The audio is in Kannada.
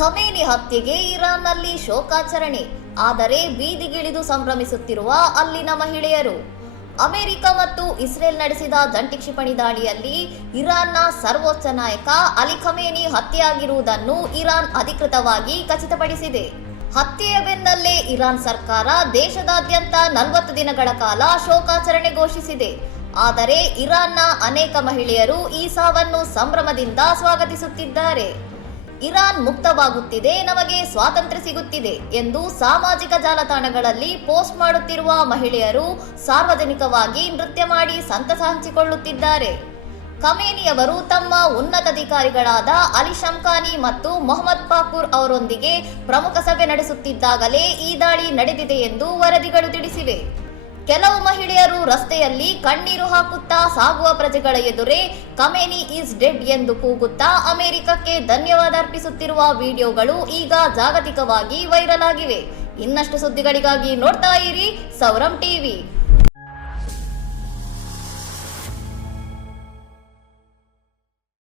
ಖಮೇನಿ ಹತ್ಯೆಗೆ ಇರಾನ್ನಲ್ಲಿ ಶೋಕಾಚರಣೆ, ಆದರೆ ಬೀದಿಗಿಳಿದು ಸಂಭ್ರಮಿಸುತ್ತಿರುವ ಅಲ್ಲಿನ ಮಹಿಳೆಯರು. ಅಮೆರಿಕ ಮತ್ತು ಇಸ್ರೇಲ್ ನಡೆಸಿದ ಜಂಟಿ ಕ್ಷಿಪಣಿ ದಾಳಿಯಲ್ಲಿ ಇರಾನ್ನ ಸರ್ವೋಚ್ಚ ನಾಯಕ ಅಲಿ ಖಮೇನಿ ಹತ್ಯೆಯಾಗಿರುವುದನ್ನು ಇರಾನ್ ಅಧಿಕೃತವಾಗಿ ಖಚಿತಪಡಿಸಿದೆ. ಹತ್ಯೆಯ ಬೆನ್ನಲ್ಲೇ ಇರಾನ್ ಸರ್ಕಾರ ದೇಶದಾದ್ಯಂತ 40 ದಿನಗಳ ಕಾಲ ಶೋಕಾಚರಣೆ ಘೋಷಿಸಿದೆ. ಆದರೆ ಇರಾನ್ನ ಅನೇಕ ಮಹಿಳೆಯರು ಈ ಸಾವನ್ನು ಸಂಭ್ರಮದಿಂದ ಸ್ವಾಗತಿಸುತ್ತಿದ್ದಾರೆ. ಇರಾನ್ ಮುಕ್ತವಾಗುತ್ತಿದೆ, ನಮಗೆ ಸ್ವಾತಂತ್ರ್ಯ ಸಿಗುತ್ತಿದೆ ಎಂದು ಸಾಮಾಜಿಕ ಜಾಲತಾಣಗಳಲ್ಲಿ ಪೋಸ್ಟ್ ಮಾಡುತ್ತಿರುವ ಮಹಿಳೆಯರು ಸಾರ್ವಜನಿಕವಾಗಿ ನೃತ್ಯ ಮಾಡಿ ಸಂತಸ ಹಂಚಿಕೊಳ್ಳುತ್ತಿದ್ದಾರೆ. ಖಮೇನಿಯವರು ತಮ್ಮ ಉನ್ನತಾಧಿಕಾರಿಗಳಾದ ಅಲಿ ಶಮ್ಖಾನಿ ಮತ್ತು ಮೊಹಮ್ಮದ್ ಬಾಕೂರ್ ಅವರೊಂದಿಗೆ ಪ್ರಮುಖ ಸಭೆ ನಡೆಸುತ್ತಿದ್ದಾಗಲೇ ಈ ದಾಳಿ ನಡೆದಿದೆ ಎಂದು ವರದಿಗಳು ತಿಳಿಸಿವೆ. ಕೆಲವು ಮಹಿಳೆಯರು ರಸ್ತೆಯಲ್ಲಿ ಕಣ್ಣೀರು ಹಾಕುತ್ತಾ ಸಾಗುವ ಪ್ರಜೆಗಳ ಎದುರೇ ಖಮೇನಿ ಈಸ್ ಡೆಡ್ ಎಂದು ಕೂಗುತ್ತಾ ಅಮೆರಿಕಕ್ಕೆ ಧನ್ಯವಾದ ಅರ್ಪಿಸುತ್ತಿರುವ ವಿಡಿಯೋಗಳು ಈಗ ಜಾಗತಿಕವಾಗಿ ವೈರಲ್ ಆಗಿವೆ. ಇನ್ನಷ್ಟು ಸುದ್ದಿಗಳಿಗಾಗಿ ನೋಡ್ತಾ ಇರಿ ಸೌರಂ ಟಿವಿ.